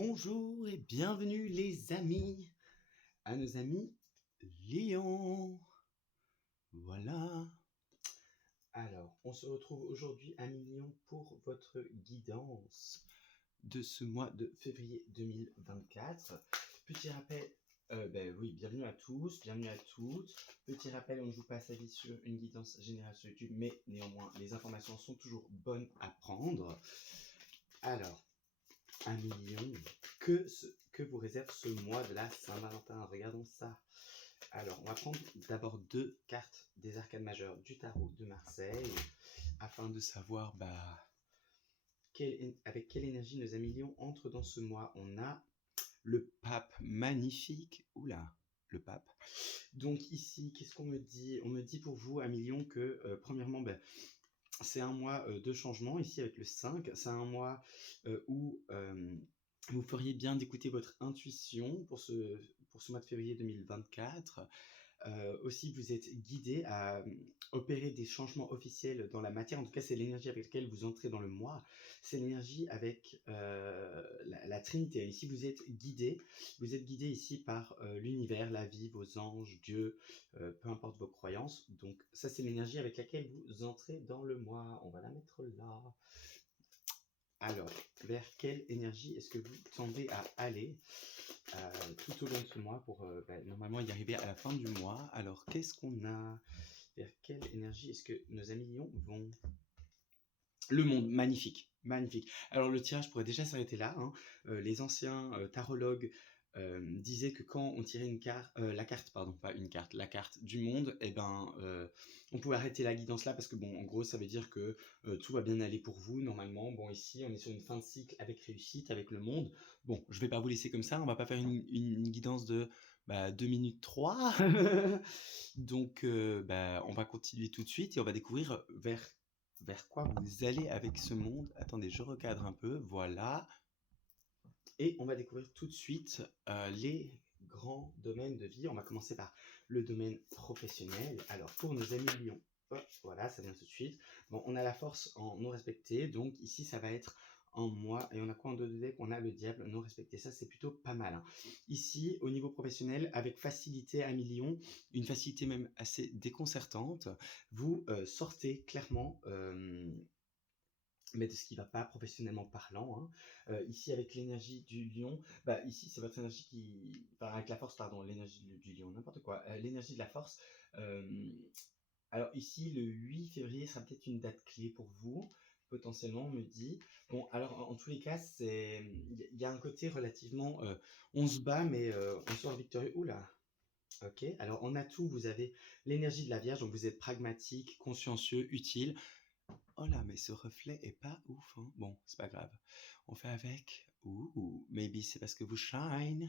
Bonjour et bienvenue les amis, à nos amis Lions. Voilà. Alors, on se retrouve aujourd'hui à Lyon pour votre guidance de ce mois de février 2024. Petit rappel, bienvenue à tous, bienvenue à toutes. Petit rappel, on ne joue pas sa vie sur une guidance générale sur YouTube, mais néanmoins, les informations sont toujours bonnes à prendre. Alors, 1 million, que vous réserve ce mois de la Saint-Valentin? Regardons ça. Alors, on va prendre d'abord 2 cartes des arcanes majeures du tarot de Marseille, afin de savoir avec quelle énergie nos amis Lions entrent dans ce mois. On a le pape magnifique. Oula, le pape. Donc ici, qu'est-ce qu'on me dit? On me dit pour vous, amis Lions, que premièrement, c'est un mois de changement, ici avec le 5. C'est un mois où vous feriez bien d'écouter votre intuition pour ce mois de février 2024. Aussi, vous êtes guidé à opérer des changements officiels dans la matière. En tout cas, c'est l'énergie avec laquelle vous entrez dans le mois. C'est l'énergie avec la Trinité. Ici, vous êtes guidé. Vous êtes guidé ici par l'univers, la vie, vos anges, Dieu, peu importe vos croyances. Donc, ça, c'est l'énergie avec laquelle vous entrez dans le mois. On va la mettre là. Alors, vers quelle énergie est-ce que vous tendez à aller tout au long de ce mois pour normalement y arriver à la fin du mois? Alors, qu'est-ce qu'on a? Vers quelle énergie est-ce que nos amis Lions vont? Le monde, magnifique, magnifique. Alors le tirage pourrait déjà s'arrêter là, hein. Les anciens tarologues disaient que quand on tirait la carte du monde, on pouvait arrêter la guidance là parce que bon, en gros, ça veut dire que tout va bien aller pour vous normalement. Bon, ici, on est sur une fin de cycle avec réussite, avec le monde. Bon, je vais pas vous laisser comme ça, on va pas faire une guidance de 2 minutes 3. Donc, on va continuer tout de suite et on va découvrir vers quoi vous allez avec ce monde. Attendez, je recadre un peu, voilà. Et on va découvrir tout de suite les grands domaines de vie. On va commencer par le domaine professionnel. Alors, pour nos amis Lions, voilà, ça vient tout de suite. Bon, on a la force en non respecté, donc ici, ça va être en moi. Et on a quoi en deux de deck? On a le diable non respecté. Ça, c'est plutôt pas mal, hein. Ici, au niveau professionnel, avec facilité à Lions, une facilité même assez déconcertante, vous sortez clairement mais de ce qui ne va pas professionnellement parlant, hein. Ici, avec l'énergie du lion, ici, c'est votre énergie avec la force, pardon, l'énergie du lion, n'importe quoi. L'énergie de la force. Alors ici, le 8 février sera peut-être une date clé pour vous, potentiellement, on me dit. Bon, alors, en tous les cas, il y a un côté relativement... on se bat, mais on sort victorieux. Oula. Ok, alors en atout, vous avez l'énergie de la Vierge, donc vous êtes pragmatique, consciencieux, utile. Oh là, mais ce reflet est pas ouf, hein. Bon, c'est pas grave. On fait avec. Ouh, maybe c'est parce que vous shine.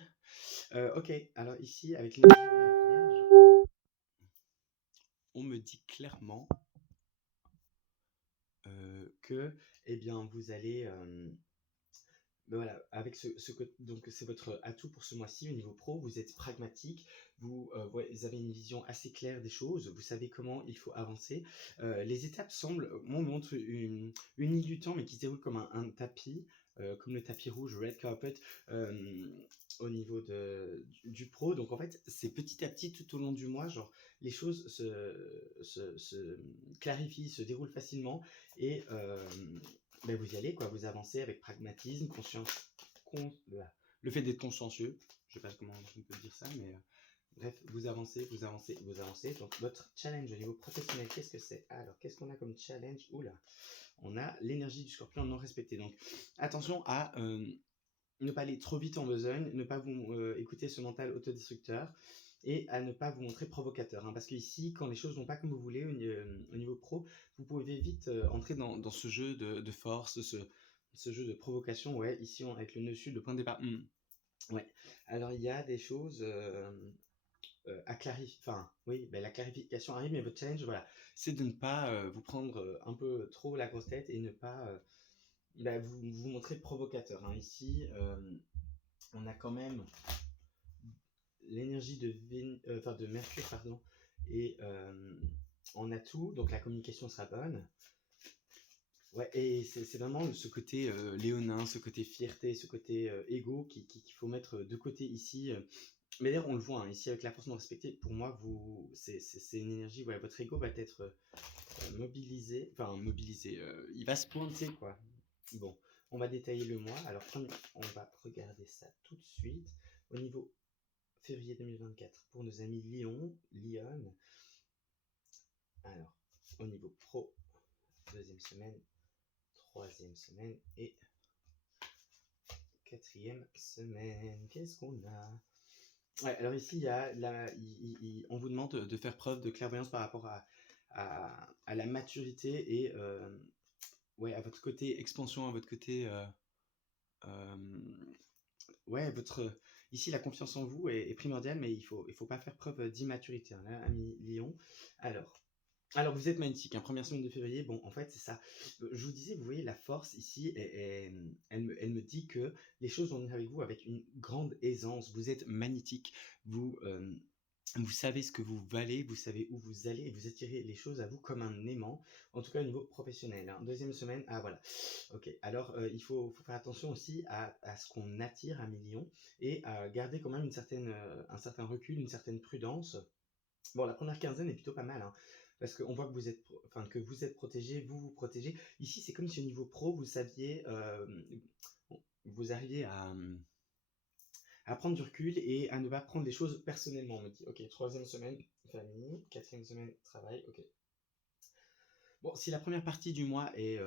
Ok, alors ici, avec l'énergie de la Vierge, on me dit clairement que, eh bien, vous allez... voilà, avec donc c'est votre atout pour ce mois-ci au niveau pro, vous êtes pragmatique, vous avez une vision assez claire des choses, vous savez comment il faut avancer. Les étapes semblent, moi, on montre une ligne du temps, mais qui se déroule comme un tapis, comme le tapis rouge, red carpet, au niveau du pro. Donc en fait, c'est petit à petit tout au long du mois, genre les choses se clarifient, se déroulent facilement et vous y allez, quoi, vous avancez avec pragmatisme, le fait d'être consciencieux, je sais pas comment on peut dire ça, mais bref, vous avancez, vous avancez, vous avancez. Donc votre challenge au niveau professionnel, qu'est-ce que c'est? Alors, qu'est-ce qu'on a comme challenge? Oula, on a l'énergie du scorpion non respectée. Donc attention à ne pas aller trop vite en besogne, ne pas vous écouter ce mental autodestructeur et à ne pas vous montrer provocateur, hein, parce que ici, quand les choses vont pas comme vous voulez au niveau pro, vous pouvez vite entrer dans ce jeu de force, ce jeu de provocation. Ouais, ici avec le nœud sud, le point de départ. Ouais. Alors il y a des choses à clarifier. Enfin, oui, la clarification arrive, mais votre challenge, voilà, c'est de ne pas vous prendre un peu trop la grosse tête et ne pas vous montrer provocateur, hein. Ici, on a quand même l'énergie de Mercure, pardon, et en atout, donc la communication sera bonne. Ouais, et c'est vraiment ce côté léonin, ce côté fierté, ce côté égo qu'il faut mettre de côté ici. Mais d'ailleurs, on le voit hein, ici avec la force non respectée. Pour moi, c'est une énergie. Voilà, votre ego va être mobilisé, enfin mobilisé. Il va se pointer quoi. Bon, on va détailler le mois. Alors, on va regarder ça tout de suite. Au niveau février 2024 pour nos amis Lyon. Alors, au niveau pro, deuxième semaine, troisième semaine et quatrième semaine. Qu'est-ce qu'on a? Ouais, alors ici, il y a on vous demande de faire preuve de clairvoyance par rapport à la maturité et ouais, à votre côté expansion, à votre côté euh, ouais, ici la confiance en vous est primordiale, mais il faut pas faire preuve d'immaturité, hein, là, ami Lyon. Alors, alors vous êtes magnétique, hein, première semaine de février, bon, en fait, c'est ça. Je vous disais, vous voyez, la force ici, elle me dit que les choses vont venir avec vous avec une grande aisance. Vous êtes magnétique, vous savez ce que vous valez, vous savez où vous allez et vous attirez les choses à vous comme un aimant, en tout cas au niveau professionnel. Hein. Deuxième semaine, ah voilà. Ok, alors il faut faire attention aussi à ce qu'on attire à millions et à garder quand même un certain recul, une certaine prudence. Bon, la première quinzaine est plutôt pas mal, hein, parce qu'on voit que que vous êtes protégé, vous vous protégez. Ici, c'est comme si au niveau pro, vous saviez, vous arriviez à prendre du recul et à ne pas prendre les choses personnellement. On me dit, ok, troisième semaine, famille, quatrième semaine, travail, ok. Bon, si la première partie du mois est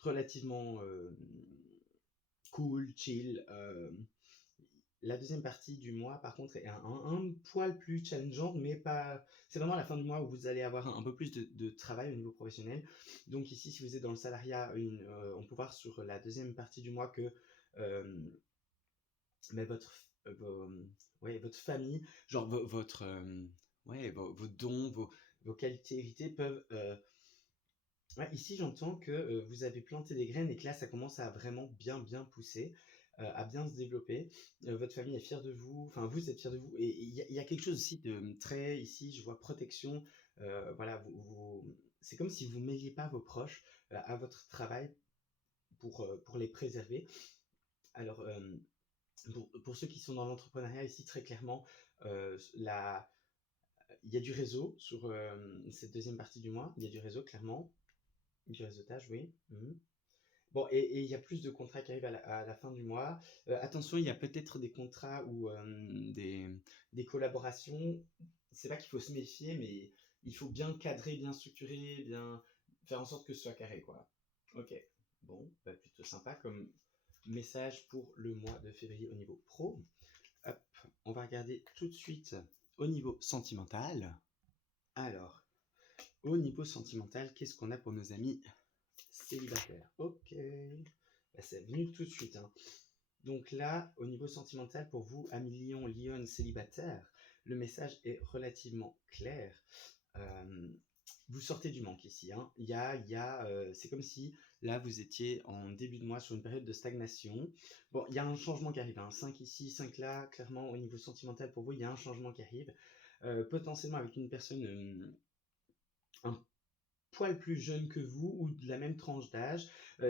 relativement cool, chill, la deuxième partie du mois, par contre, est un poil plus challengeant, mais pas. C'est vraiment la fin du mois où vous allez avoir un peu plus de travail au niveau professionnel. Donc ici, si vous êtes dans le salariat, on peut voir sur la deuxième partie du mois que mais ouais, votre famille, genre ouais, vos dons, vos qualités héritées peuvent. Ouais, ici, j'entends que vous avez planté des graines et que là, ça commence à vraiment bien pousser, à bien se développer. Votre famille est fière de vous, enfin, vous êtes fiers de vous. Et il y a quelque chose aussi de très, ici, je vois protection. Voilà, c'est comme si vous ne mêliez pas vos proches à votre travail pour les préserver. Alors, pour ceux qui sont dans l'entrepreneuriat ici, très clairement, il y a du réseau sur cette deuxième partie du mois. Il y a du réseau, clairement. Du réseautage, oui. Mhm. Bon, et il y a plus de contrats qui arrivent à la fin du mois. Attention, il y a peut-être des contrats ou des collaborations. C'est pas qu'il faut se méfier, mais il faut bien cadrer, bien structurer, bien faire en sorte que ce soit carré, quoi. Ok. Bon, bah, plutôt sympa comme message pour le mois de février au niveau pro. Hop, on va regarder tout de suite au niveau sentimental. Alors, au niveau sentimental, qu'est-ce qu'on a pour nos amis célibataires? Ok, bah, c'est venu tout de suite. Hein. Donc là, au niveau sentimental, pour vous, amis Lyon célibataire, le message est relativement clair. Euh, Vous sortez du manque ici. Hein. C'est comme si là, vous étiez en début de mois sur une période de stagnation. Bon, il y a un changement qui arrive. Hein. 5 ici, 5 là. Clairement, au niveau sentimental, pour vous, il y a un changement qui arrive. Potentiellement avec une personne un poil plus jeune que vous ou de la même tranche d'âge,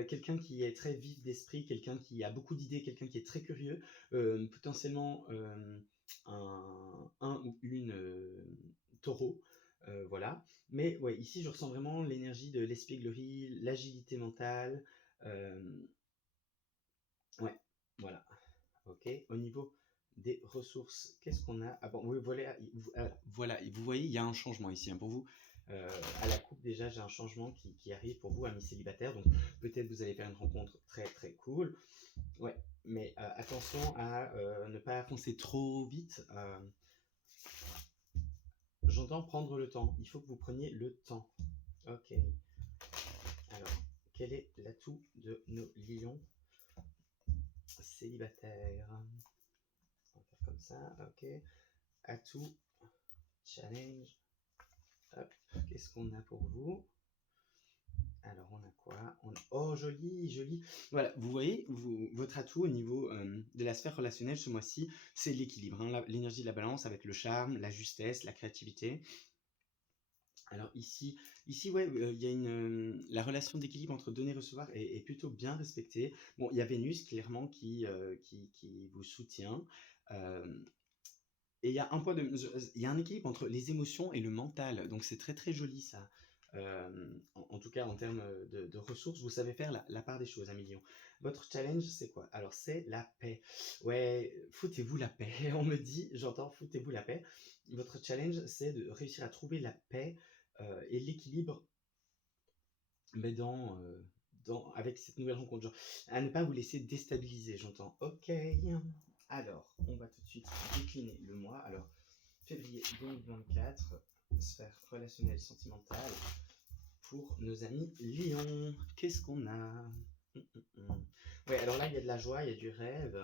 quelqu'un qui est très vif d'esprit, quelqu'un qui a beaucoup d'idées, quelqu'un qui est très curieux, potentiellement un ou une taureau. Voilà. Mais ouais, ici je ressens vraiment l'énergie de l'espièglerie, l'agilité mentale. euh, ouais, voilà. Ok. Au niveau des ressources, qu'est-ce qu'on a? Ah bon, oui, voilà, vous voyez, il y a un changement ici. Hein, pour vous, à la coupe, déjà, j'ai un changement qui arrive pour vous, amis célibataires. Donc, peut-être vous allez faire une rencontre très très cool. Ouais, mais attention à ne pas foncer trop vite. J'entends prendre le temps. Il faut que vous preniez le temps. Ok. Alors, quel est l'atout de nos lions célibataires? On va faire comme ça. Ok. Atout, challenge. Hop. Qu'est-ce qu'on a pour vous? Alors, on a quoi? Oh, joli, joli. Voilà, vous voyez, votre atout au niveau de la sphère relationnelle ce mois-ci, c'est l'équilibre, hein, l'énergie de la balance avec le charme, la justesse, la créativité. Alors ici ouais, il y a la relation d'équilibre entre donner et recevoir est plutôt bien respectée. Bon, il y a Vénus clairement qui vous soutient, hem et il y a un point de il y a un équilibre entre les émotions et le mental, donc c'est très, très joli ça. En tout cas en termes, de ressources, vous savez faire la part des choses, 1 000 000. Votre challenge, c'est quoi? Alors c'est la paix. Ouais, foutez-vous la paix. On me dit, j'entends: «Foutez-vous la paix». Votre challenge, c'est de réussir à trouver la paix, et l'équilibre, mais avec cette nouvelle rencontre, genre, à ne pas vous laisser déstabiliser, j'entends. OK. Alors, on va tout de suite décliner le mois. Alors, février 2024, sphère relationnelle sentimentale pour nos amis Lion. Qu'est-ce qu'on a? Ouais, alors là, il y a de la joie, il y a du rêve.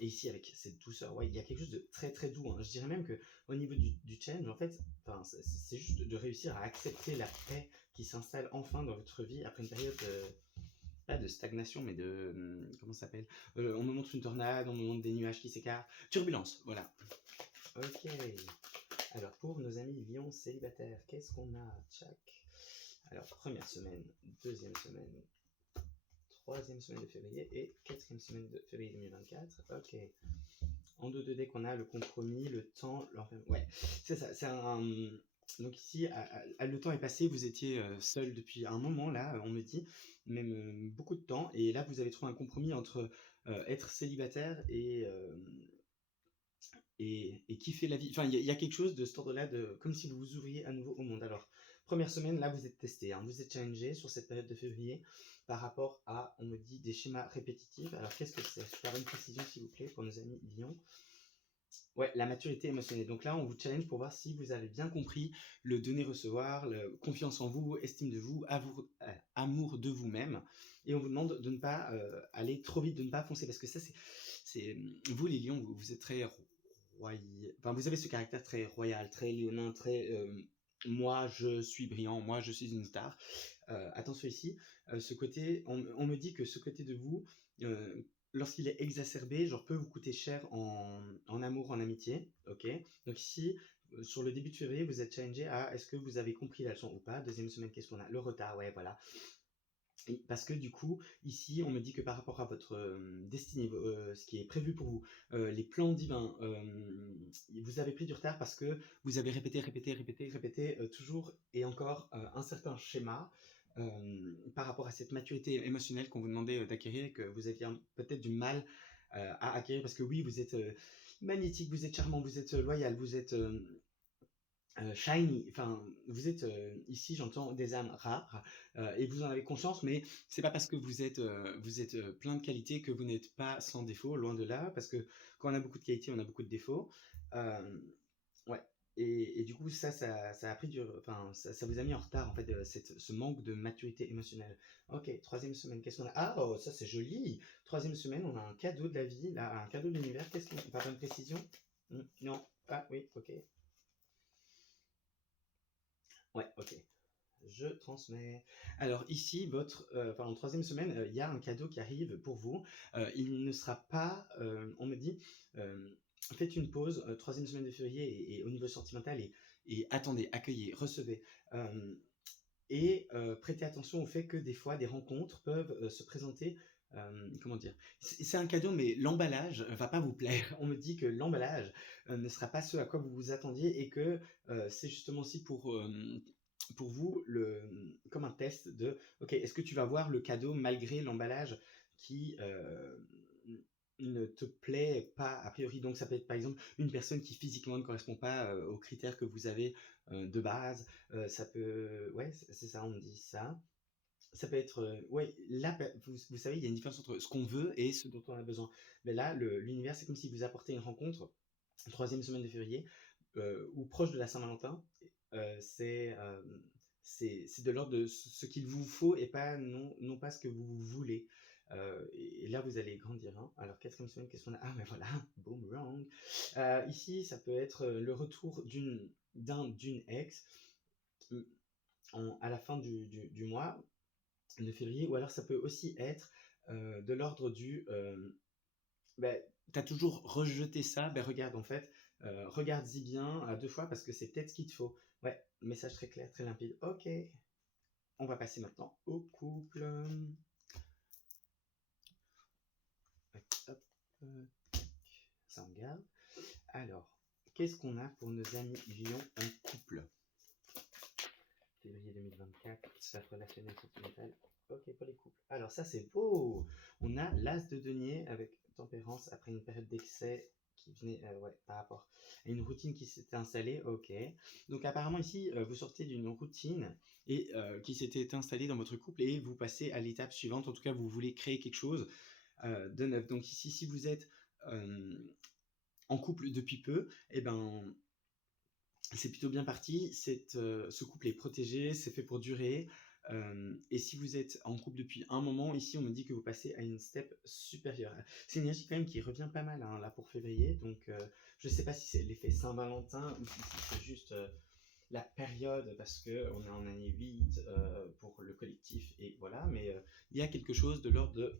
Et ici, avec cette douceur, ouais, il y a quelque chose de très très doux, hein. Je dirais même que au niveau du challenge, en fait, enfin, c'est juste de réussir à accepter la paix qui s'installe enfin dans votre vie après une période, pas de stagnation, mais de, comment ça s'appelle? On me montre une tornade, on me montre des nuages qui s'écartent. Turbulence, voilà. Ok. Alors, pour nos amis Lion célibataires, qu'est-ce qu'on a? Tchac. Alors, première semaine, deuxième semaine, troisième semaine de février et quatrième semaine de février 2024. Ok. En 2D qu'on a le compromis, le temps, l'enfermement. Ouais, c'est ça. Donc ici, le temps est passé, vous étiez seul depuis un moment, là, on me dit, même beaucoup de temps. Et là, vous avez trouvé un compromis entre être célibataire et kiffer la vie. Enfin, il y a quelque chose de cet ordre-là, comme si vous vous ouvriez à nouveau au monde. Alors, première semaine, là, vous êtes testé, hein, vous êtes challengé sur cette période de février par rapport à, on me dit, des schémas répétitifs. Alors, qu'est-ce que c'est? Je peux avoir une précision, s'il vous plaît, pour nos amis Lyon. Ouais, la maturité émotionnelle. Donc là, on vous challenge pour voir si vous avez bien compris le donner-recevoir, confiance en vous, estime de vous, amour de vous-même. Et on vous demande de ne pas aller trop vite, de ne pas foncer. Parce que ça, vous les lions, vous êtes très royal. Enfin, vous avez ce caractère très royal, très léonin, très moi, je suis brillant, moi, je suis une star. Attention ici, ce côté, on me dit que ce côté de vous, euh, lorsqu'il est exacerbé, genre peut vous coûter cher en amour, en amitié, ok. Donc ici, sur le début de février, vous êtes challengé à est-ce que vous avez compris la leçon ou pas. Deuxième semaine, qu'est-ce qu'on a? Le retard, ouais, voilà. Parce que du coup, ici, on me dit que par rapport à votre destinée, ce qui est prévu pour vous, les plans divins, vous avez pris du retard parce que vous avez répété, toujours et encore un certain schéma par rapport à cette maturité émotionnelle qu'on vous demandait d'acquérir et que vous aviez peut-être du mal à acquérir parce que oui, vous êtes magnétique, vous êtes charmant, vous êtes loyal, vous êtes shiny, enfin, vous êtes ici, j'entends des âmes rares et vous en avez conscience, mais c'est pas parce que vous êtes plein de qualités que vous n'êtes pas sans défaut, loin de là, parce que quand on a beaucoup de qualités, on a beaucoup de défauts. Euh, ouais. Et du coup, ça a pris enfin, ça vous a mis en retard, en fait, ce manque de maturité émotionnelle. Ok, troisième semaine, qu'est-ce qu'on a? Ah, oh, ça c'est joli. Troisième semaine, on a un cadeau de la vie, là, un cadeau de l'univers. Qu'est-ce qu'on a? Pas de précision? Non. Ah oui, ok. Ouais, ok. Je transmets. Alors ici, en troisième semaine, il y a un cadeau qui arrive pour vous. Il ne sera pas, on me dit, euh, faites une pause, troisième semaine de février et au niveau sentimental et attendez, accueillez, recevez. Euh, Prêtez attention au fait que des fois, des rencontres peuvent se présenter. Comment dire? C'est un cadeau, mais l'emballage va pas vous plaire. On me dit que l'emballage ne sera pas ce à quoi vous vous attendiez et que c'est justement aussi pour vous comme un test de ok, est-ce que tu vas voir le cadeau malgré l'emballage qui ne te plaît pas a priori. Donc ça peut être par exemple une personne qui physiquement ne correspond pas aux critères que vous avez de base. Ça peut, ouais, c'est ça, on me dit ça. Ça peut être, ouais, là, vous savez, il y a une différence entre ce qu'on veut et ce dont on a besoin. Mais là, l'univers, c'est comme si vous apportez une rencontre, troisième semaine de février, ou proche de la Saint-Valentin. Euh, c'est euh, c'est de l'ordre de ce qu'il vous faut et pas non pas ce que vous voulez. Et là, vous allez grandir. Hein. Alors, quatrième semaine, qu'est-ce qu'on a? Ah, mais voilà, boomerang. Ici, ça peut être le retour d'une ex à la fin du mois de février, ou alors ça peut aussi être de l'ordre du ben, t'as toujours rejeté ça, ben regarde en fait, regarde-y bien à 2 fois parce que c'est peut-être ce qu'il te faut. Ouais, message très clair, très limpide. OK. On va passer maintenant au couple. Hop, ça on garde. Alors, qu'est-ce qu'on a pour nos amis lions en couple? Février 2024, sphère relationnelle sentimentale. Ok pour les couples. Alors ça c'est beau. On a l'as de denier avec tempérance après une période d'excès qui venait ouais, par rapport à une routine qui s'était installée. Ok. Donc apparemment ici vous sortez d'une routine et qui s'était installée dans votre couple et vous passez à l'étape suivante. En tout cas vous voulez créer quelque chose de neuf. Donc ici si vous êtes en couple depuis peu, et ben c'est plutôt bien parti. Ce couple est protégé, c'est fait pour durer. Et si vous êtes en couple depuis un moment, ici on me dit que vous passez à une step supérieure. C'est une énergie quand même qui revient pas mal hein, là pour février. Donc je sais pas si c'est l'effet Saint-Valentin ou si c'est juste la période parce qu'on est en année 8 pour le collectif et voilà. Mais il y a quelque chose de l'ordre de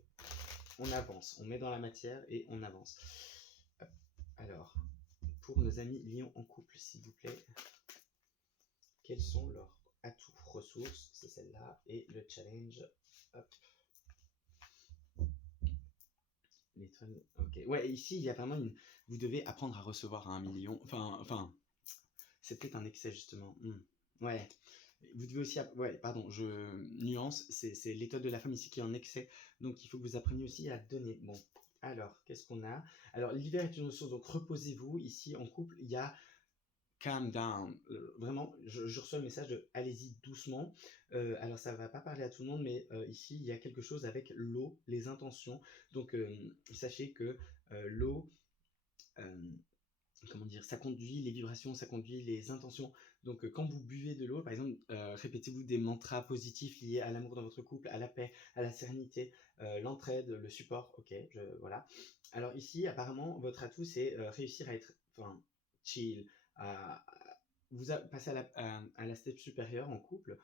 on avance, on met dans la matière et on avance. Alors, pour nos amis lions en couple, s'il vous plaît, quels sont leurs atouts, ressources, c'est celle-là, et le challenge, hop, l'étoile, ok. Ouais, ici, il y a vraiment une... Vous devez apprendre à recevoir à 1 million, enfin, c'est peut-être un excès, justement. Ouais, vous devez aussi, ouais, pardon, je nuance, c'est l'étoile de la femme ici qui est en excès, donc il faut que vous appreniez aussi à donner. Bon, alors, qu'est-ce qu'on a? Alors, l'hiver est une ressource, donc reposez-vous. Ici, en couple, il y a calm down. Vraiment, je reçois le message de allez-y doucement. Alors, ça va pas parler à tout le monde, mais ici, il y a quelque chose avec l'eau, les intentions. Donc, sachez que l'eau, comment dire, ça conduit les vibrations, ça conduit les intentions. Donc, quand vous buvez de l'eau, par exemple, répétez-vous des mantras positifs liés à l'amour dans votre couple, à la paix, à la sérénité, l'entraide, le support. Ok, voilà. Alors ici, apparemment, votre atout, c'est réussir à être, chill, à, vous passer à la step supérieure en couple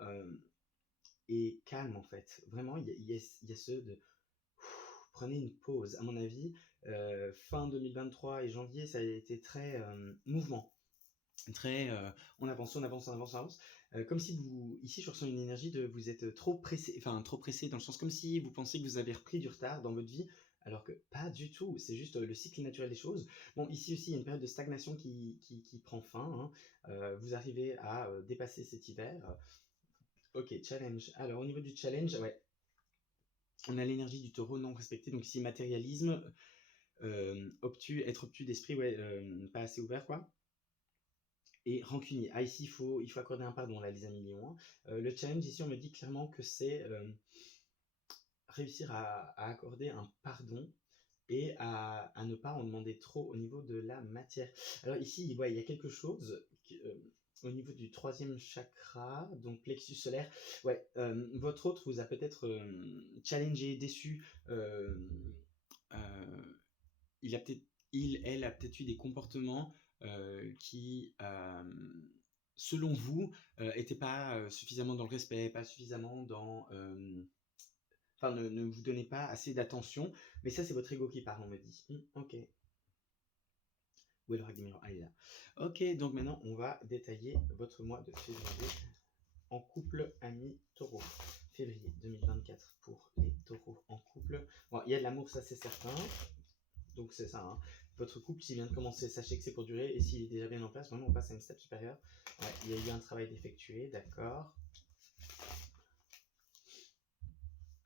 euh, et calme en fait. Vraiment, il y a ce de prenez une pause. À mon avis, fin 2023 et janvier, ça a été très mouvement. Très, on avance, on avance, on avance, on avance. Comme si vous, ici, je ressens une énergie de vous êtes trop pressé, trop pressé dans le sens comme si vous pensez que vous avez repris du retard dans votre vie, alors que pas du tout. C'est juste le cycle naturel des choses. Bon, ici aussi, il y a une période de stagnation qui prend fin. Hein. Vous arrivez à dépasser cet hiver. Ok, challenge. Alors, au niveau du challenge, ouais, on a l'énergie du taureau non respecté. Donc ici, matérialisme, obtus, être obtus d'esprit, ouais, pas assez ouvert, quoi. Et rancunier. Ah, ici, il faut accorder un pardon, là, les amis lions. Le challenge, ici, on me dit clairement que c'est réussir à accorder un pardon et à ne pas en demander trop au niveau de la matière. Alors ici, ouais, il y a quelque chose au niveau du troisième chakra, donc plexus solaire. Ouais, votre autre vous a peut-être challengé, déçu. Il a peut-être, elle a peut-être eu des comportements qui, selon vous, n'étaient pas suffisamment dans le respect, pas suffisamment dans ne vous donnez pas assez d'attention, mais ça c'est votre ego qui parle, on me dit. Ok. Où est le Ragnar? Ah, il est là. Ok, donc maintenant on va détailler votre mois de février en couple, ami, taureau. Février 2024 pour les taureaux en couple. Bon, il y a de l'amour, ça c'est certain. Donc c'est ça. Hein. Votre couple, s'il vient de commencer, sachez que c'est pour durer. Et s'il est déjà bien en place, vraiment on passe à une step supérieure. Ouais, il y a eu un travail d'effectuer, d'accord.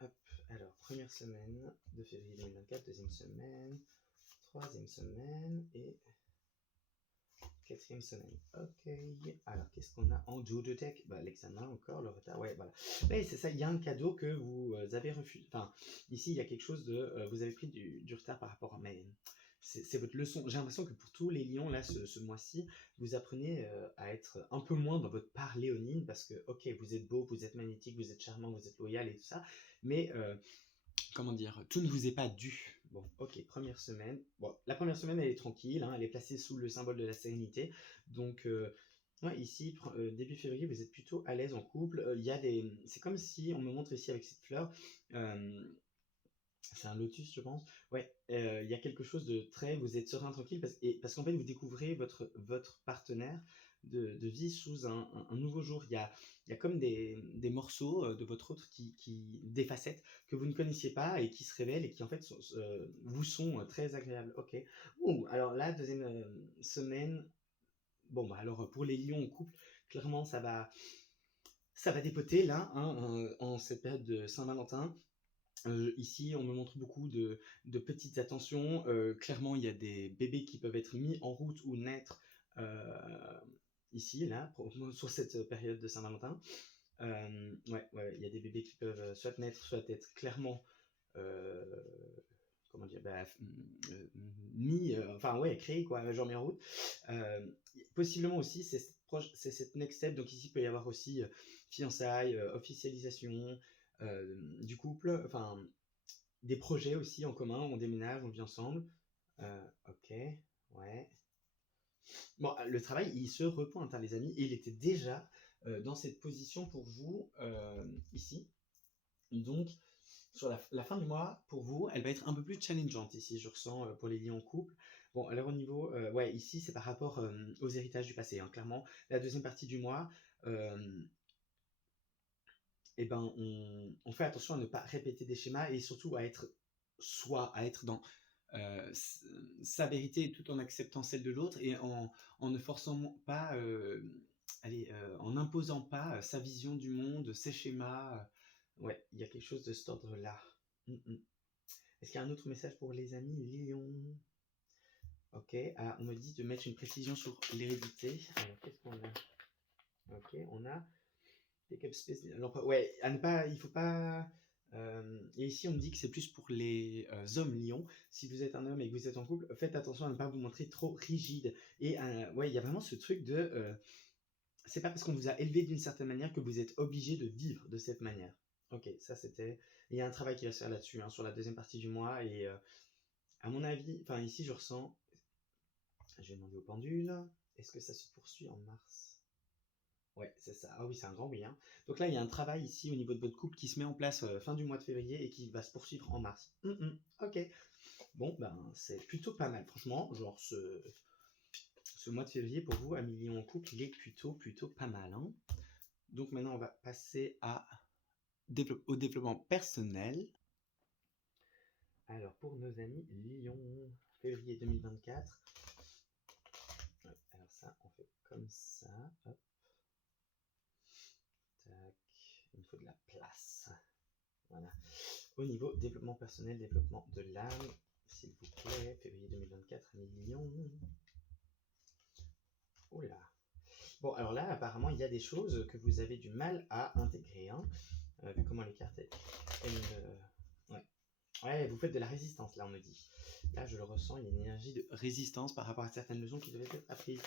Hop, alors première semaine de février 2024, deuxième semaine, troisième semaine et quatrième semaine. Ok. Alors qu'est-ce qu'on a en Judotech? Bah, l'examen encore, le retard. Ouais, voilà. Mais c'est ça, il y a un cadeau que vous avez refusé. Enfin, ici, il y a quelque chose de. Vous avez pris du retard par rapport à. Mais c'est votre leçon. J'ai l'impression que pour tous les lions, là, ce mois-ci, vous apprenez à être un peu moins dans votre part léonine parce que, ok, vous êtes beau, vous êtes magnétique, vous êtes charmant, vous êtes loyal et tout ça. Mais comment dire, tout ne vous est pas dû. Bon, ok, première semaine. Bon, la première semaine, elle est tranquille, hein, elle est placée sous le symbole de la sérénité. Donc, ouais, ici, début février, vous êtes plutôt à l'aise en couple. Il y a des... C'est comme si, on me montre ici avec cette fleur, C'est un lotus, je pense. Ouais, il y a quelque chose de très vous êtes serein, tranquille parce qu'en fait, vous découvrez votre partenaire de vie sous un nouveau jour. Il y a comme des morceaux, de votre autre des facettes que vous ne connaissiez pas et qui se révèlent et qui en fait vous sont, très agréables. OK. Ouh, alors là, deuxième e semaine, bon, bah, alors, pour les lions en couple, clairement ça va dépoter là, hein, en cette période de Saint-Valentin. Ici, on me montre beaucoup de petites attentions. Clairement, il y a des bébés qui peuvent être mis en route ou naître ici, là, sur cette période de Saint-Valentin. Ouais, ouais, il y a des bébés qui peuvent soit naître, soit être clairement, euh, comment dire, bah, mis, enfin ouais, créé quoi, genre mis en route. Euh, Possiblement aussi, c'est cette next step. Donc ici, il peut y avoir aussi fiançailles, officialisation du couple, enfin des projets aussi en commun, on déménage, on vit ensemble. Ok, ouais. Bon, le travail, il se repointe, hein, les amis, et il était déjà dans cette position pour vous ici. Donc, sur la fin du mois, pour vous, elle va être un peu plus challengeante ici, je ressens, pour les liens en couple. Bon, alors au niveau, ouais, ici, c'est par rapport aux héritages du passé, hein, clairement. La deuxième partie du mois, euh, eh ben, on fait attention à ne pas répéter des schémas et surtout à être soi, à être dans euh, sa vérité tout en acceptant celle de l'autre et en ne forçant pas, allez, en n'imposant pas sa vision du monde, ses schémas. Ouais, il y a quelque chose de cet ordre-là. Est-ce qu'il y a un autre message pour les amis Lion? Ok, on me dit de mettre une précision sur l'hérédité. Alors, qu'est-ce qu'on a? Ok, on a Pick-up space. Alors, ouais, à ne pas, il faut pas. Et ici, on me dit que c'est plus pour les hommes lions. Si vous êtes un homme et que vous êtes en couple, faites attention à ne pas vous montrer trop rigide. Et ouais, il y a vraiment ce truc de. C'est pas parce qu'on vous a élevé d'une certaine manière que vous êtes obligé de vivre de cette manière. Ok, ça c'était. Il y a un travail qui va se faire là-dessus, hein, sur la deuxième partie du mois. Et à mon avis, enfin ici, je ressens. Je vais demander au pendule. Est-ce que ça se poursuit en mars? Ouais, c'est ça. Ah oui, c'est un grand oui, hein. Donc là, il y a un travail ici au niveau de votre couple qui se met en place fin du mois de février et qui va se poursuivre en mars. Ok. Bon, ben, c'est plutôt pas mal. Franchement, genre ce mois de février pour vous, amis liés en couple, il est plutôt pas mal, hein. Donc maintenant, on va passer au développement personnel. Alors, pour nos amis Lion, février 2024. Ouais, alors ça, on fait comme ça. Hop. Tac. Il me faut de la place. Voilà. Au niveau développement personnel, développement de l'âme, s'il vous plaît, février 2024, millions. Oula. Bon, alors là, apparemment, il y a des choses que vous avez du mal à intégrer, hein, vu comment les cartes, ouais. Ouais, vous faites de la résistance, là, on me dit. Là, je le ressens, il y a une énergie de résistance par rapport à certaines leçons qui devaient être apprises.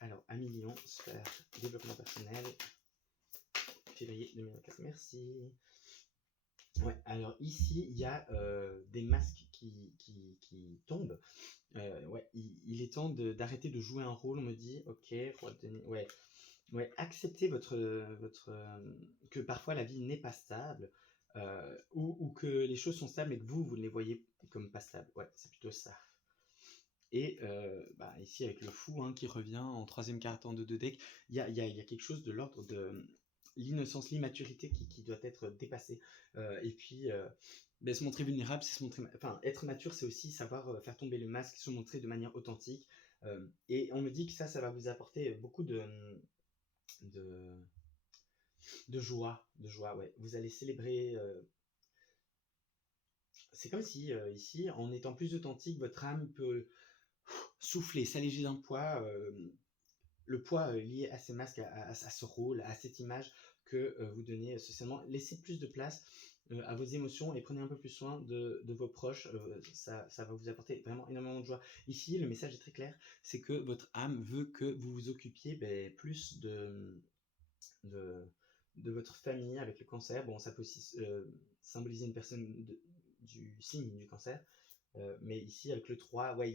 Alors, à millions, sphère, développement personnel, février 2024, merci. Ouais, alors ici, il y a des masques qui tombent. Ouais, il est temps d'arrêter de jouer un rôle, on me dit, ok, ouais, ouais, acceptez que parfois la vie n'est pas stable, ou que les choses sont stables et que vous ne les voyez comme pas stables. Ouais, c'est plutôt ça. Et bah, ici, avec le fou, hein, qui revient en troisième carte en 2 deck, il y a quelque chose de l'ordre de l'innocence, l'immaturité qui doit être dépassée. Et puis, ben, se montrer vulnérable, c'est se montrer. Enfin, être mature, c'est aussi savoir faire tomber le masque, se montrer de manière authentique. Et on me dit que ça va vous apporter beaucoup de, de joie. De joie, ouais. Vous allez célébrer. C'est comme si, ici, en étant plus authentique, votre âme peut souffler, s'alléger d'un poids. Le poids lié à ces masques, à ce rôle, à cette image que vous donnez socialement. Laissez plus de place à vos émotions et prenez un peu plus soin de vos proches. Ça va vous apporter vraiment énormément de joie. Ici, le message est très clair, c'est que votre âme veut que vous vous occupiez plus de, de votre famille avec le cancer. Bon, ça peut aussi symboliser une personne du signe du cancer. Mais ici, avec le 3, ouais,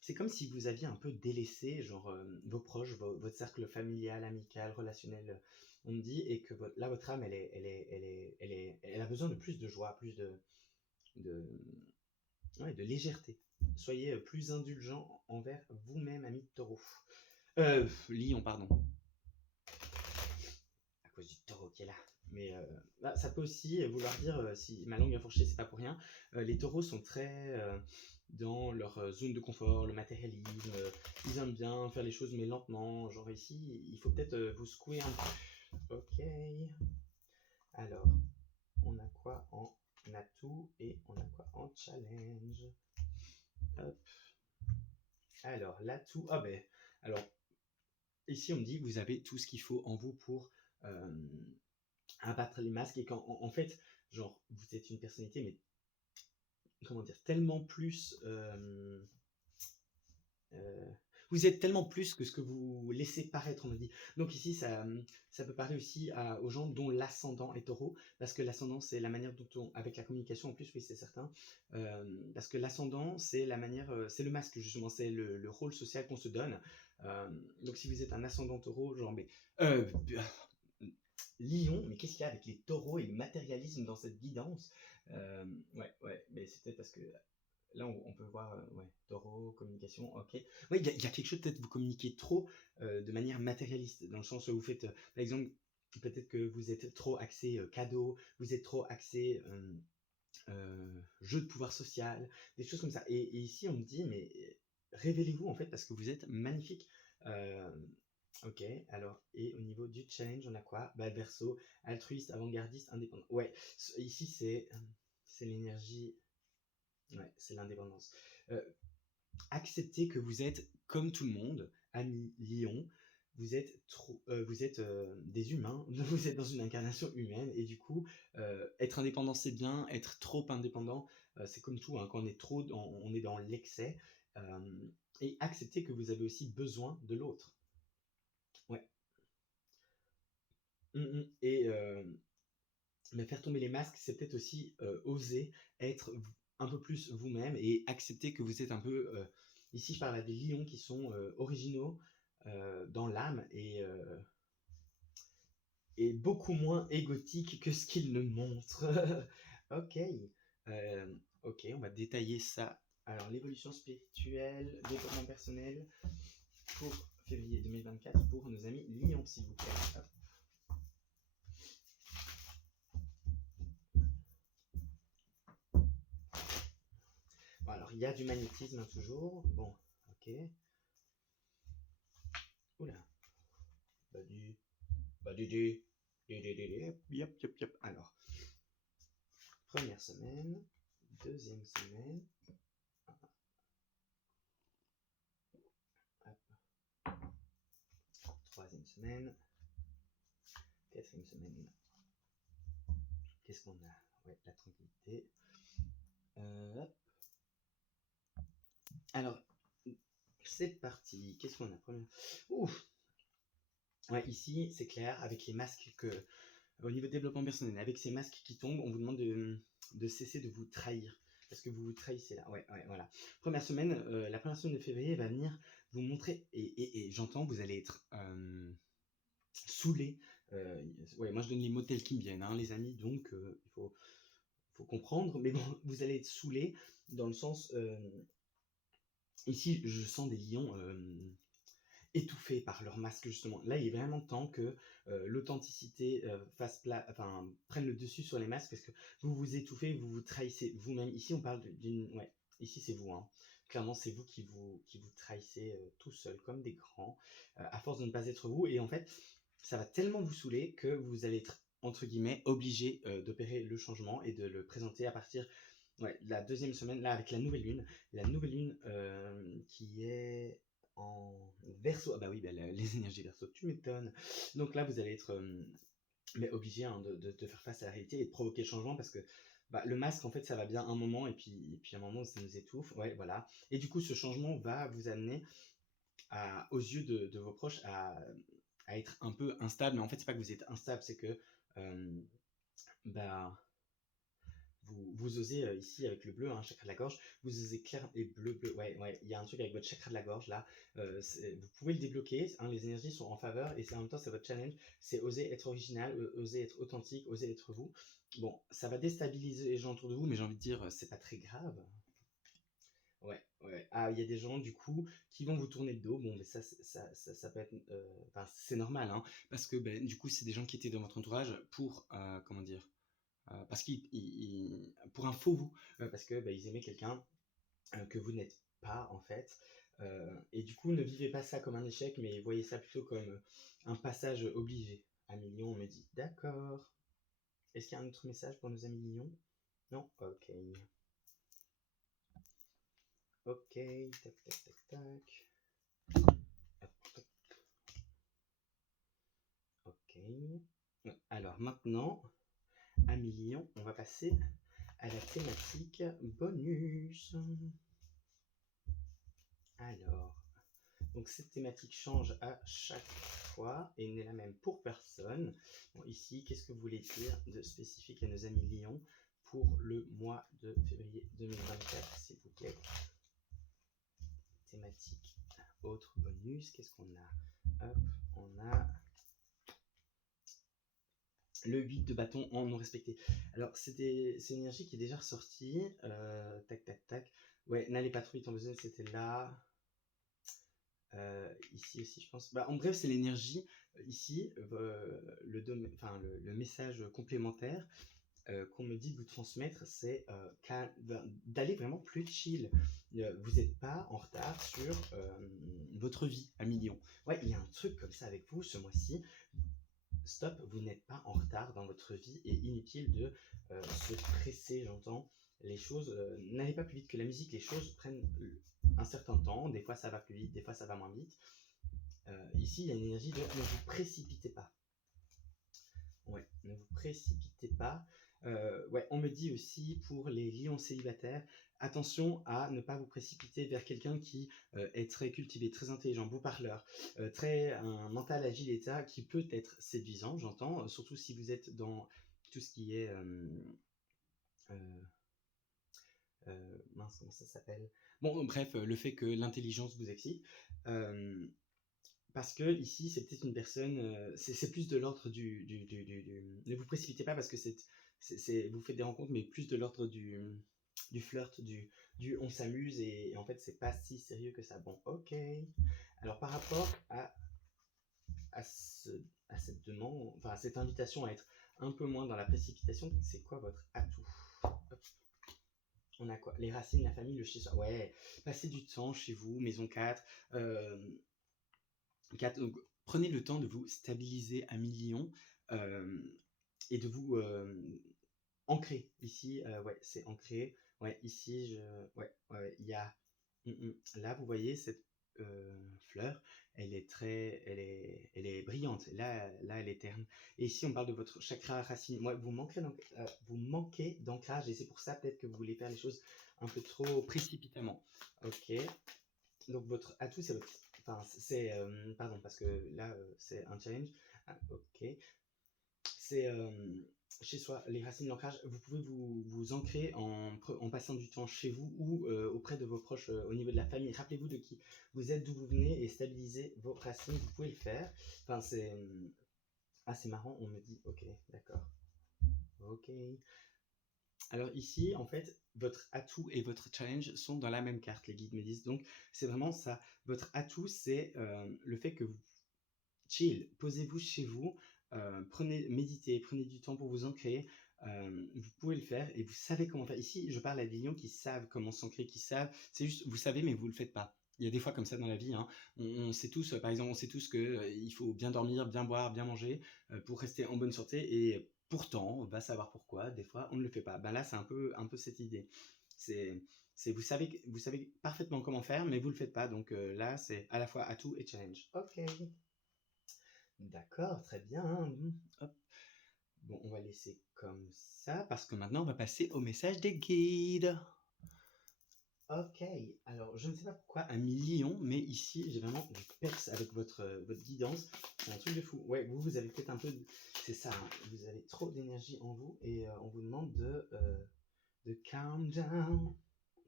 c'est comme si vous aviez un peu délaissé genre, vos proches, votre cercle familial, amical, relationnel, on me dit, et que là, votre âme, elle a besoin de plus de joie, plus de, ouais, de légèreté. Soyez plus indulgent envers vous-même, ami taureau. Lion, pardon. À cause du taureau qui est là. Mais ça peut aussi vouloir dire, si ma langue a fourché, c'est pas pour rien, les taureaux sont très dans leur zone de confort, le matérialisme, ils aiment bien faire les choses mais lentement, genre ici, il faut peut-être vous secouer un peu. Ok. Alors, on a quoi en atout et on a quoi en challenge. Hop. Alors, l'atout, ah ben, alors, ici on me dit que vous avez tout ce qu'il faut en vous pour abattre les masques et quand en fait, genre, vous êtes une personnalité, mais comment dire, tellement plus. Vous êtes tellement plus que ce que vous laissez paraître, on me dit. Donc ici, ça peut parler aussi aux gens dont l'ascendant est taureau, parce que l'ascendant, c'est la manière dont avec la communication, en plus, oui, c'est certain, parce que l'ascendant, c'est la manière, c'est le masque, justement, c'est le rôle social qu'on se donne. Donc si vous êtes un ascendant taureau, genre, mais... Lion, mais qu'est-ce qu'il y a avec les taureaux et le matérialisme dans cette guidance? Ouais, mais c'est peut-être parce que là, on peut voir, ouais, taureau, communication, ok. Oui, il y a quelque chose, peut-être vous communiquez trop de manière matérialiste, dans le sens où vous faites, par exemple, peut-être que vous êtes trop axé cadeau, vous êtes trop axé jeu de pouvoir social, des choses comme ça. Et ici, on me dit, mais révélez-vous en fait, parce que vous êtes magnifique. Euh, ok, alors, et au niveau du challenge, on a quoi? Bah, Verseau, altruiste, avant-gardiste, indépendant. Ouais, ici, c'est l'énergie. Ouais, c'est l'indépendance. Euh, Acceptez que vous êtes comme tout le monde, ami lion. Vous êtes des humains, vous êtes dans une incarnation humaine et du coup, être indépendant c'est bien, être trop indépendant c'est comme tout, hein, quand on est trop, on est dans l'excès. Et accepter que vous avez aussi besoin de l'autre. Ouais. Et mais faire tomber les masques, c'est peut-être aussi oser être un peu plus vous-même et accepter que vous êtes un peu. Ici, je parle à des lions qui sont originaux dans l'âme et beaucoup moins égotiques que ce qu'ils ne montrent. Ok. Ok, on va détailler ça. Alors, l'évolution spirituelle, développement personnel pour février 2024 pour nos amis lions, s'il vous plaît. Hop. Bon, alors, il y a du magnétisme toujours. Bon, ok. Oula. Yep. Alors, première semaine, deuxième semaine, hop. Troisième semaine, quatrième semaine. Qu'est-ce qu'on a? Ouais, la tranquillité. Hop. Alors, c'est parti. Qu'est-ce qu'on a? Première. Ouf. Ouais, ici, c'est clair, avec les masques que. Au niveau de développement personnel, avec ces masques qui tombent, on vous demande de cesser de vous trahir. Parce que vous vous trahissez là. Ouais, voilà. Première semaine, la première semaine de février va venir vous montrer. Et j'entends, vous allez être saoulé. Ouais, moi je donne les mots tels qu'ils me viennent, hein, les amis. Donc, il faut comprendre. Mais bon, vous allez être saoulé dans le sens. Ici, je sens des lions étouffés par leur masque justement. Là, il est vraiment temps que l'authenticité prenne le dessus sur les masques parce que vous vous étouffez, vous vous trahissez vous-même. Ici, on parle d'une... Ouais, ici c'est vous. Hein. Clairement, c'est vous qui vous trahissez tout seul, comme des grands, à force de ne pas être vous. Et en fait, ça va tellement vous saouler que vous allez être, entre guillemets, obligé d'opérer le changement et de le présenter à partir de la deuxième semaine, là, avec la nouvelle lune. La nouvelle lune qui est en verso. Ah bah oui, bah, les énergies verso, tu m'étonnes. Donc là, vous allez être mais obligé hein, de faire face à la réalité et de provoquer le changement parce que bah, le masque, en fait, ça va bien un moment et puis à un moment, ça nous étouffe. Ouais, voilà. Et du coup, ce changement va vous amener aux yeux de vos proches à être un peu instable. Mais en fait, c'est pas que vous êtes instable, c'est que bah, vous osez ici avec le bleu, hein, chakra de la gorge, vous osez clair et bleu, bleu, ouais, il y a un truc avec votre chakra de la gorge là, vous pouvez le débloquer, hein, les énergies sont en faveur et en même temps c'est votre challenge, c'est oser être original, oser être authentique, oser être vous. Bon, ça va déstabiliser les gens autour de vous, mais j'ai envie de dire, c'est pas très grave. Ouais, ouais. Ah, il y a des gens, du coup, qui vont vous tourner le dos. Bon, mais ça peut être. Enfin, c'est normal, hein, parce que ben, du coup, c'est des gens qui étaient dans votre entourage pour, comment dire, parce pour un faux vous, parce que ben, ils aimaient quelqu'un que vous n'êtes pas, en fait. Et du coup, ne vivez pas ça comme un échec, mais voyez ça plutôt comme un passage obligé. Amis Lion, on me dit d'accord. Est-ce qu'il y a un autre message pour nos amis Lions? Non? Ok. Ok, tac, tac, tac, tac. Ok. Alors maintenant, amis Lions, on va passer à la thématique bonus. Alors, donc cette thématique change à chaque fois et n'est la même pour personne. Bon, ici, qu'est-ce que vous voulez dire de spécifique à nos amis Lions pour le mois de février 2024, s'il vous plaît? Thématique autre bonus, qu'est-ce qu'on a? Hop, on a le 8 de bâton en non respecté. Alors, c'est une énergie qui est déjà ressortie. Tac, tac, tac. Ouais, n'allez pas trop vite en besoin, c'était là. Ici aussi, je pense. Bah, en bref, c'est l'énergie. Ici, le message complémentaire qu'on me dit de vous transmettre, c'est d'aller vraiment plus chill. Vous n'êtes pas en retard sur votre vie à millions. Ouais, il y a un truc comme ça avec vous ce mois-ci. Stop, vous n'êtes pas en retard dans votre vie et inutile de se presser, j'entends. Les choses, n'allez pas plus vite que la musique, les choses prennent un certain temps, des fois ça va plus vite, des fois ça va moins vite. Ici, il y a une énergie de ne vous précipitez pas. Ouais, ne vous précipitez pas. Ouais, on me dit aussi pour les lions célibataires, attention à ne pas vous précipiter vers quelqu'un qui est très cultivé, très intelligent, beau parleur, très un mental agile et ça, qui peut être séduisant, j'entends, surtout si vous êtes dans tout ce qui est mince, comment ça s'appelle? Bon, bref, le fait que l'intelligence vous excite. Parce que ici, c'est peut-être une personne, c'est plus de l'ordre ne vous précipitez pas parce que vous faites des rencontres, mais plus de l'ordre du flirt, on s'amuse et en fait, c'est pas si sérieux que ça. Bon, ok. Alors, par rapport à, ce, à cette demande, enfin, à cette invitation à être un peu moins dans la précipitation, c'est quoi votre atout? Hop. On a quoi? Les racines, la famille, le chez soi. Ouais, passez du temps chez vous, maison 4. 4, donc, prenez le temps de vous stabiliser à millions et de vous ancrer. Ici, ouais, c'est ancré. Ouais, ici, ouais, ouais, il y a. Là, vous voyez cette fleur, elle est brillante. Là, elle est terne. Et ici, on parle de votre chakra racine. Ouais, vous manquez d'ancrage et c'est pour ça peut-être que vous voulez faire les choses un peu trop précipitamment. Ok. Donc votre atout, c'est votre. Enfin, c'est. Pardon, parce que là, c'est un challenge. Ah, ok. C'est chez soi, les racines de l'ancrage. Vous pouvez vous ancrer en passant du temps chez vous ou auprès de vos proches au niveau de la famille. Rappelez-vous de qui vous êtes, d'où vous venez et stabiliser vos racines. Vous pouvez le faire. Enfin, c'est. Ah, c'est marrant, on me dit. Ok, d'accord. Ok. Alors ici, en fait, votre atout et votre challenge sont dans la même carte, les guides me disent. Donc, c'est vraiment ça. Votre atout, c'est le fait que vous chill, posez-vous chez vous, méditez, prenez du temps pour vous ancrer. Vous pouvez le faire et vous savez comment faire. Ici, je parle à des lions qui savent comment s'ancrer, qui savent. C'est juste, vous savez, mais vous le faites pas. Il y a des fois comme ça dans la vie. Hein. On sait tous, par exemple, on sait tous que il faut bien dormir, bien boire, bien manger pour rester en bonne santé. Et pourtant, on va savoir pourquoi. Des fois, on ne le fait pas. Ben là, c'est un peu cette idée. C'est, vous savez parfaitement comment faire, mais vous le faites pas. Donc là, c'est à la fois atout et challenge. Ok. D'accord, très bien. Hop. Bon, on va laisser comme ça parce que maintenant on va passer au message des guides. Ok, alors je ne sais pas pourquoi un million, mais ici j'ai vraiment du peps avec votre guidance. C'est un truc de fou. Ouais, vous avez peut-être un peu. C'est ça, hein, vous avez trop d'énergie en vous et on vous demande de de calm down.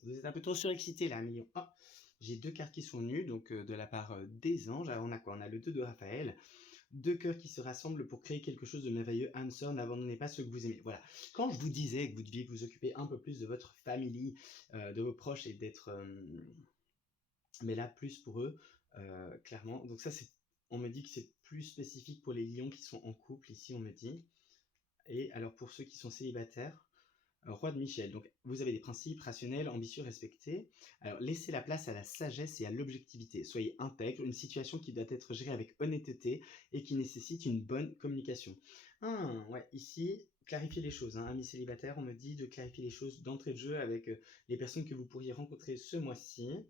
Vous êtes un peu trop surexcité là, million. Oh, j'ai 2 cartes qui sont nues, donc de la part des anges. Alors on a quoi? On a le 2 de Raphaël. 2 cœurs qui se rassemblent pour créer quelque chose de merveilleux. Âme sœur, n'abandonnez pas ceux que vous aimez. Voilà. Quand je vous disais que vous deviez vous occuper un peu plus de votre famille, de vos proches et d'être mais là plus pour eux, clairement. Donc ça, on me dit que c'est plus spécifique pour les lions qui sont en couple, ici on me dit. Et alors pour ceux qui sont célibataires, Roi de Michel. Donc, vous avez des principes rationnels, ambitieux, respectés. Alors, laissez la place à la sagesse et à l'objectivité. Soyez intègre, une situation qui doit être gérée avec honnêteté et qui nécessite une bonne communication. Ouais, ici, clarifier les choses. Amis célibataires, on me dit de clarifier les choses d'entrée de jeu avec les personnes que vous pourriez rencontrer ce mois-ci.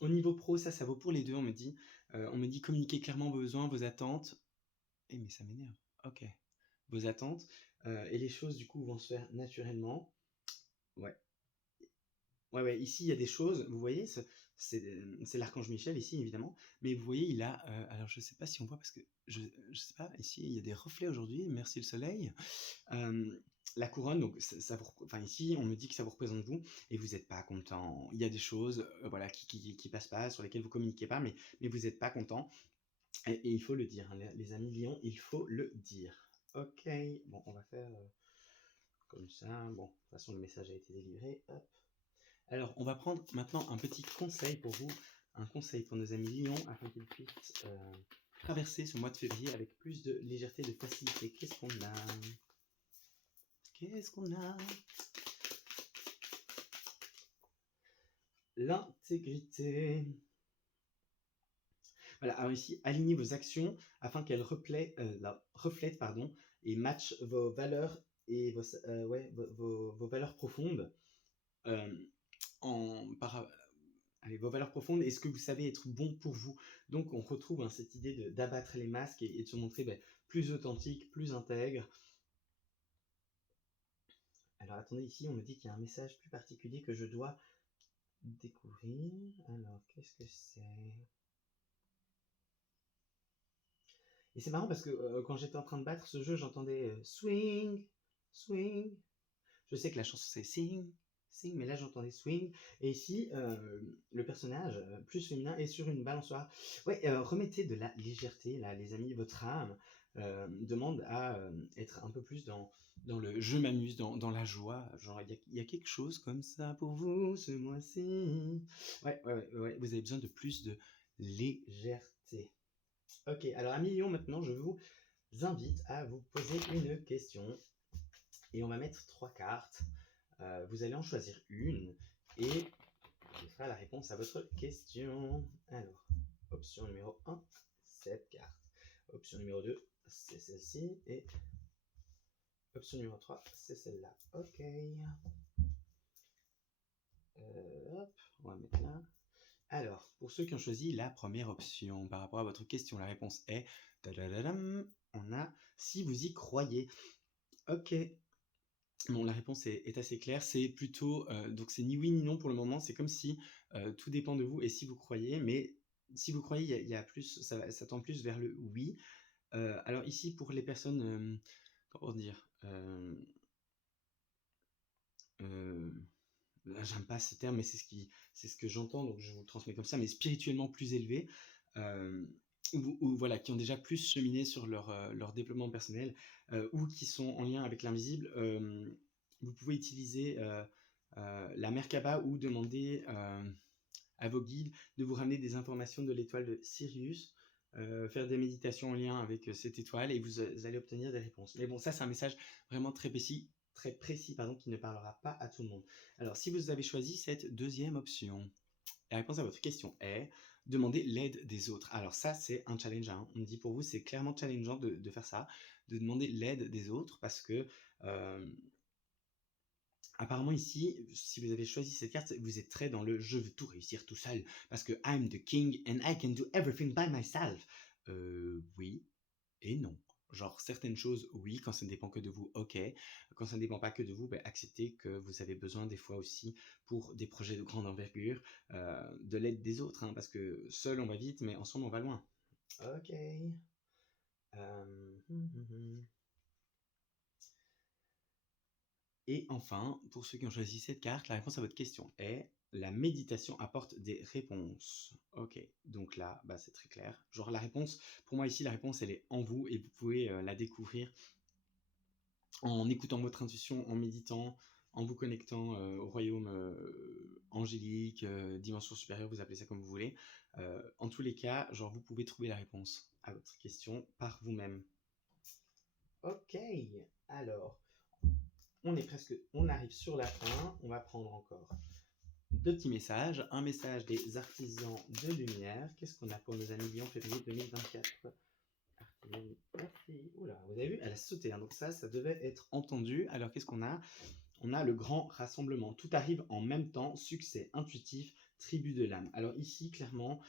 Au niveau pro, ça vaut pour les deux, on me dit. On me dit communiquer clairement vos besoins, vos attentes. Mais ça m'énerve. Ok. Vos attentes. Et les choses, du coup, vont se faire naturellement. Ouais. Ouais, ici, il y a des choses, vous voyez, c'est l'archange Michel, ici, évidemment, mais vous voyez, il a, alors je sais pas si on voit, parce que je sais pas, ici, il y a des reflets aujourd'hui, merci le soleil. La couronne, donc, enfin, ici, on me dit que ça vous représente vous, et vous n'êtes pas content. Il y a des choses, voilà, qui passent pas, sur lesquelles vous communiquez pas, mais vous n'êtes pas content, et il faut le dire, hein, les amis lions, il faut le dire. Ok, bon, on va faire comme ça, bon, de toute façon, le message a été délivré, hop. Alors, on va prendre maintenant un petit conseil pour vous, un conseil pour nos amis lions, afin qu'ils puissent traverser ce mois de février avec plus de légèreté, de facilité. Qu'est-ce qu'on a? Qu'est-ce qu'on a? L'intégrité. Voilà, alors ici, alignez vos actions afin qu'elles reflètent et matchent vos valeurs et vos valeurs profondes. Vos valeurs profondes et ce que vous savez être bon pour vous. Donc on retrouve cette idée d'abattre les masques et de se montrer plus authentique, plus intègre. Alors attendez, ici on me dit qu'il y a un message plus particulier que je dois découvrir. Alors qu'est-ce que c'est? Et c'est marrant parce que quand j'étais en train de battre ce jeu, j'entendais swing, swing. Je sais que la chanson c'est sing, sing, mais là j'entendais swing. Et ici, le personnage plus féminin est sur une balançoire. Ouais, remettez de la légèreté, là, les amis. Votre âme demande à être un peu plus dans le je m'amuse, dans la joie. Genre, il y a quelque chose comme ça pour vous ce mois-ci. Ouais, vous avez besoin de plus de légèreté. Ok, alors amis lions, maintenant je vous invite à vous poser une question. Et on va mettre 3 cartes. Vous allez en choisir une et ce sera la réponse à votre question. Alors, option numéro 1, cette carte. Option numéro 2, c'est celle-ci. Et option numéro 3, c'est celle-là. Ok. Hop, on va mettre là. Alors, pour ceux qui ont choisi la première option par rapport à votre question, la réponse est on a si vous y croyez. Ok. Bon, la réponse est assez claire. C'est plutôt donc c'est ni oui ni non pour le moment. C'est comme si tout dépend de vous et si vous croyez. Mais si vous croyez, il y a plus, ça tend plus vers le oui. Alors ici pour les personnes, comment dire, là, j'aime pas ce terme, mais c'est ce que j'entends, donc je vous le transmets comme ça. Mais spirituellement plus élevés. Ou voilà, qui ont déjà plus cheminé sur leur développement personnel ou qui sont en lien avec l'invisible, vous pouvez utiliser la Merkaba ou demander à vos guides de vous ramener des informations de l'étoile de Sirius, faire des méditations en lien avec cette étoile et vous allez obtenir des réponses. Mais bon, ça c'est un message vraiment très précis pardon, qui ne parlera pas à tout le monde. Alors si vous avez choisi cette deuxième option, la réponse à votre question est demander l'aide des autres. Alors ça, c'est un challenge. On me dit pour vous, c'est clairement challengeant de faire ça, de demander l'aide des autres parce que apparemment ici, si vous avez choisi cette carte, vous êtes très dans le je veux tout réussir tout seul parce que I'm the king and I can do everything by myself. Oui et non. Genre certaines choses, oui, quand ça ne dépend que de vous, ok. Quand ça ne dépend pas que de vous, acceptez que vous avez besoin des fois aussi pour des projets de grande envergure, de l'aide des autres, parce que seul on va vite, mais ensemble on va loin. Ok. Et enfin, pour ceux qui ont choisi cette carte, la réponse à votre question est la méditation apporte des réponses. Ok, donc là, bah, c'est très clair. Genre la réponse, pour moi ici, la réponse, elle est en vous et vous pouvez la découvrir en écoutant votre intuition, en méditant, en vous connectant au royaume angélique, dimension supérieure, vous appelez ça comme vous voulez. En tous les cas, genre vous pouvez trouver la réponse à votre question par vous-même. Ok, alors, on arrive sur la fin, on va prendre encore deux petits messages. Un message des artisans de lumière. Qu'est-ce qu'on a pour nos amis Lion février 2024? Merci. Oula, vous avez vu, elle a sauté, hein, donc ça devait être entendu. Alors qu'est-ce qu'on a? On a le grand rassemblement. Tout arrive en même temps, succès intuitif, tribu de l'âme. Alors ici, clairement,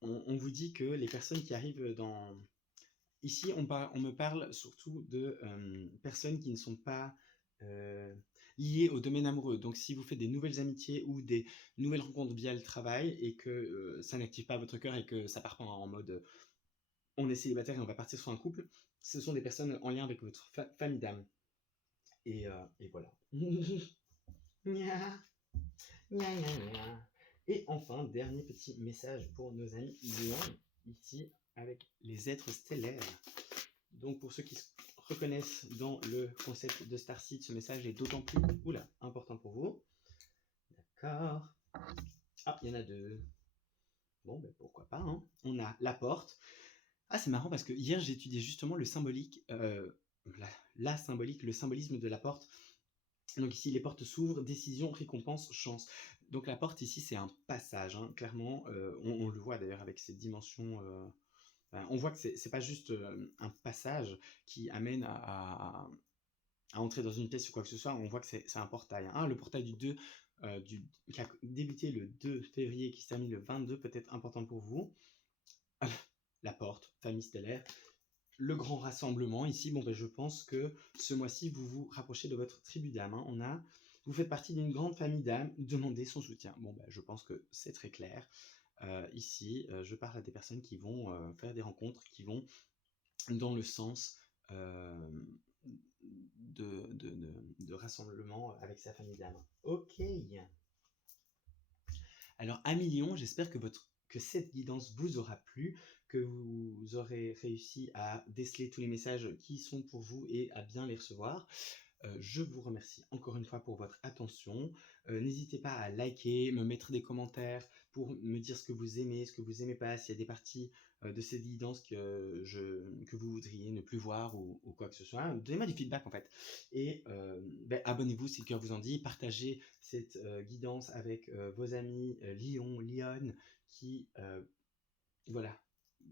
on vous dit que les personnes qui arrivent dans... Ici, on me parle surtout de personnes qui ne sont pas liées au domaine amoureux. Donc, si vous faites des nouvelles amitiés ou des nouvelles rencontres via le travail et que ça n'active pas votre cœur et que ça part pas en mode on est célibataire et on va partir sur un couple, ce sont des personnes en lien avec votre famille d'âme. Et voilà. Gna, gna, gna, gna. Et enfin, dernier petit message pour nos amis Lions, ici avec les êtres stellaires. Donc pour ceux qui se reconnaissent dans le concept de Starseed, ce message est d'autant plus important pour vous. D'accord. Ah, il y en a deux. Bon, ben pourquoi pas, hein. On a la porte. Ah, c'est marrant parce que hier j'ai étudié justement le symbolique, la symbolique, le symbolisme de la porte. Donc ici, les portes s'ouvrent, décision, récompense, chance. Donc la porte ici, c'est un passage, hein, clairement. On le voit d'ailleurs avec ces dimensions. On voit que c'est pas juste un passage qui amène à entrer dans une pièce ou quoi que ce soit. On voit que c'est un portail, hein. Le portail du 2, qui a débuté le 2 février, qui se termine le 22, peut être important pour vous. La porte, famille stellaire. Le grand rassemblement ici, bon ben je pense que ce mois-ci vous vous rapprochez de votre tribu d'âme, hein. Vous faites partie d'une grande famille d'âmes, demandez son soutien. Bon ben je pense que c'est très clair. Ici, je parle à des personnes qui vont faire des rencontres, qui vont dans le sens de rassemblement avec sa famille d'âme. Ok. Alors, amis Lion, j'espère que cette guidance vous aura plu, que vous aurez réussi à déceler tous les messages qui sont pour vous et à bien les recevoir. Je vous remercie encore une fois pour votre attention. N'hésitez pas à liker, me mettre des commentaires pour me dire ce que vous aimez, ce que vous aimez pas, s'il y a des parties de cette guidance que vous voudriez ne plus voir ou quoi que ce soit. Donnez-moi du feedback en fait. Et abonnez-vous si le cœur vous en dit. Partagez cette guidance avec vos amis Lion, Lyon, qui,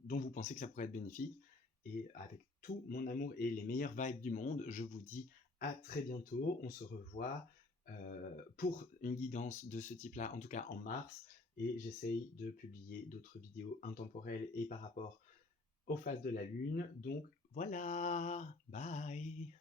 dont vous pensez que ça pourrait être bénéfique. Et avec tout mon amour et les meilleures vibes du monde, je vous dis à très bientôt. On se revoit pour une guidance de ce type-là, en tout cas en mars. Et j'essaye de publier d'autres vidéos intemporelles et par rapport aux phases de la Lune. Donc voilà, bye!